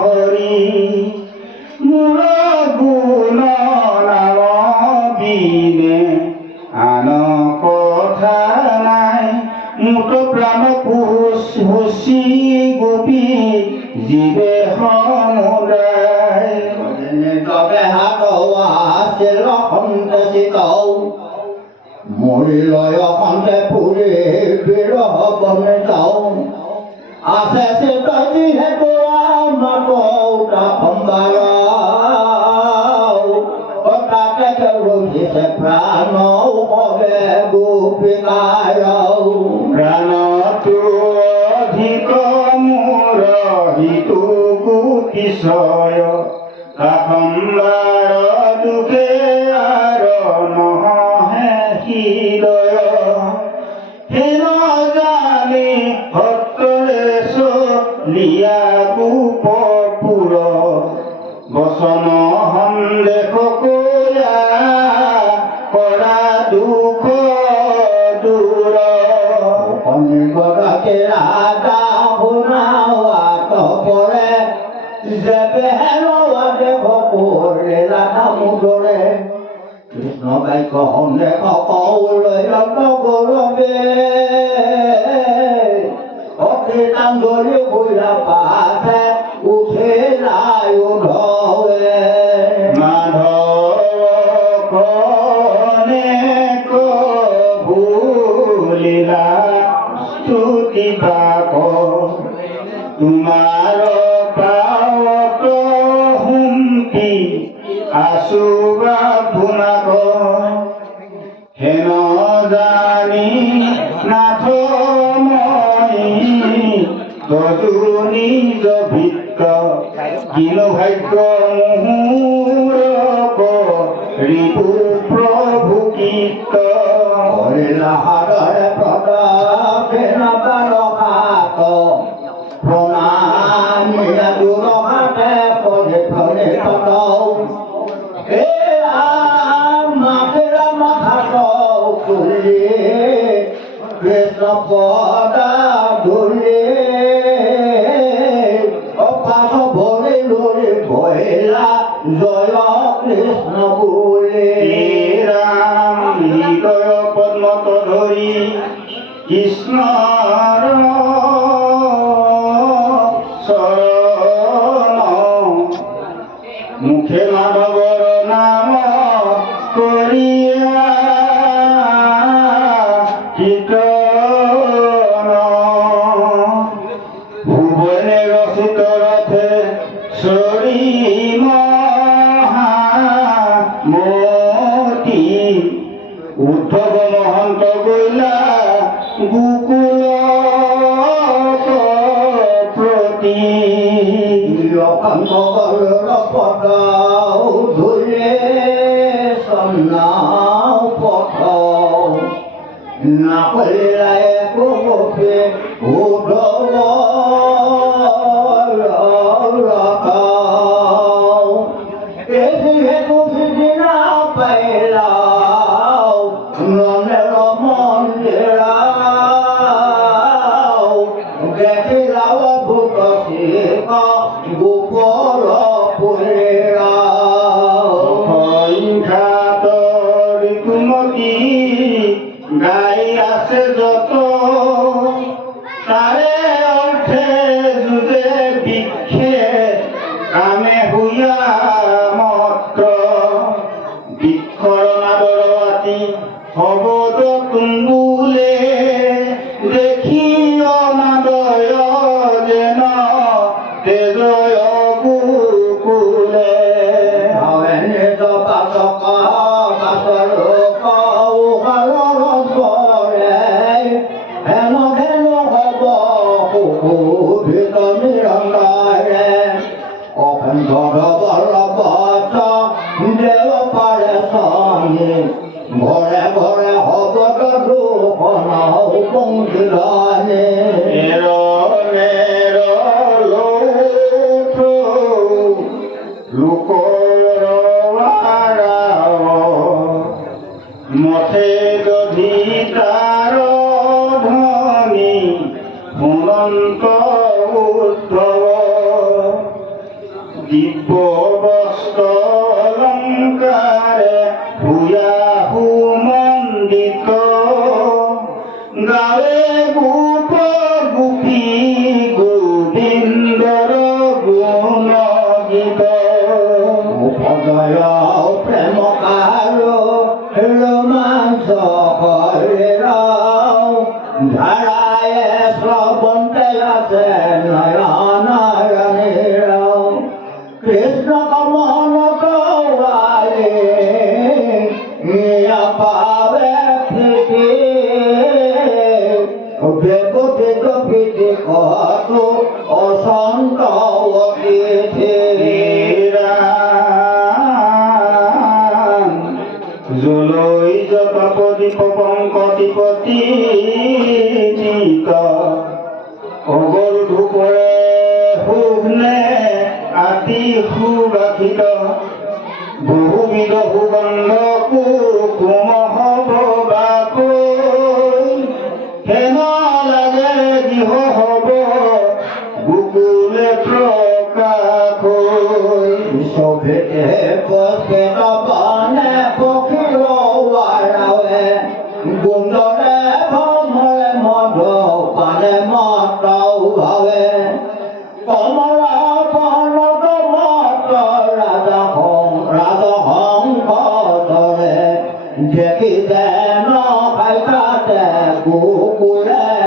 হরি মূল গুণ নাম বিনে আন কথা নাই মুঠ প্রাণ হুচি গোপী জীবে সমুদায় তবে হাত আছে সন্তোষিত মূল্যয় সন্তে পুরে বিৰহ বনে যাওঁ আছে সে যিহেতু আমাৰ কৌতা সম্বাৰ তাতে ৰখিছে প্ৰাণ হবে গোপিকায় প্রাণতু অধিক মোর হিতু কুতিশয় কাকম্বার দুখে আর নহে হৃদয় হেন জানি ভক্তরেশ লিয়া গোপ পুর বসন সন্দেহ কয়া কৰা দুখ দূৰ অনিৰ্গতাকে ৰাজা শুনাৱাত পৰে যেতে হেৰুৱাতে ভকুৰে ৰাধা মুদৰে কৃষ্ণ বাক্য সন্দেহ কৌলৈ ৰত্ন গৌৰৱে অকৃতাঞ্জলি ভৈৰা পাছে উঠে যায় উধৱে মাধৱ ভুলিলা স্তুতি বাক তোমাৰ পাৱত হুমকি আছো আপোনাক হেন জানি নাথ মই তজু নিজ ভিত্ত কিনো ভাগ্য মুহূৰ্ত ৰিপু প্ৰভু কীৰ্ত হৰিলাহৰে প্ৰতাপে নাপাৰ হাত প্ৰণাম দুৰহাতে পদে ফলে পতৌ মাথেৰা মাথা তুলি কৃষ্ণ পদা ধুলি অপাস ভৰি লৰি ভৈলা জয় কৃষ্ণ বুলি ৰাম হৃদয় পদ্মত ধৰি কৃষ্ণৰ চৰণ মুখে মাধৱৰ নাম কৰিয়া কীৰ্তন ভুৱনে ৰচিত ৰথে চৰি মহামতি উদ্ধৱ মহন্ত গৈলা গোকুল প্ৰতি পদাও ধুলে সন্নাও পথ নাপৰিলাই গোপে উদ্ধৱ যিহেতু সিদিনা পাইলাও নন্দেৰ মন্দিৰা দেখিলাও ভূত শিৱ গোপৰ পুৰেৰা সংখ্যাতৰ কুমতি গাই আছে যত তাৰে অৰ্থে যুঁজে বিক্ষে কামে হুয়া মত্ৰ বৃক্ষৰ নাদৰ আতি হবদ তুম্বুলে দেখি অনাদয় যেন তেজয় গোকুলে নিজ পাচক পাচৰ কৌশলে হেন হেন হব সুশোভিত নিৰন্তৰে অসংখ্য বলবত দেৱ পাৰে স্বামী ঘৰে ঘৰে হবত দুখন পংখিলনে মথে দধি তাৰ ধ্বনি অনন্ত উদ্ধৱ দিব্য বস্ত্র অলঙ্কারে ভূয়া সুমণ্ডিত গাৱে গোপ গোপী গোবিন্দৰ গুণ গীত ভজয় প্ৰেম কাৰো ৰোমাঞ্চ শৰীৰ ধাৰায় শ্ৰৱন্তে আছে নয়নৰণীৰ কৃষ্ণ কমল কৌৱালে পাৱে প্ৰীতি বেগতিক প্ৰীতি কতো অসন্ত অতিথি জলৈ জপাপদীপ পংকটিপতি নিত অগল ধূপৰে শুভনে আতি সুবাসিত বহুবিধ সুগন্ধ কুকুম হব বাকৈ হেন লাগে গৃহ হব গোকুলে প্ৰকাশ হৈ শোভিতে পুষ্পিত বনে পক্ষীৰ ৱাৰাৱে গুঞ্জৰে ভ্ৰমৰে মধু পানে মতৌ ভাৱে কমল পৰ্বত মত ৰাজহংস দৰে দেখি যেন পাইছাতে গোকুলে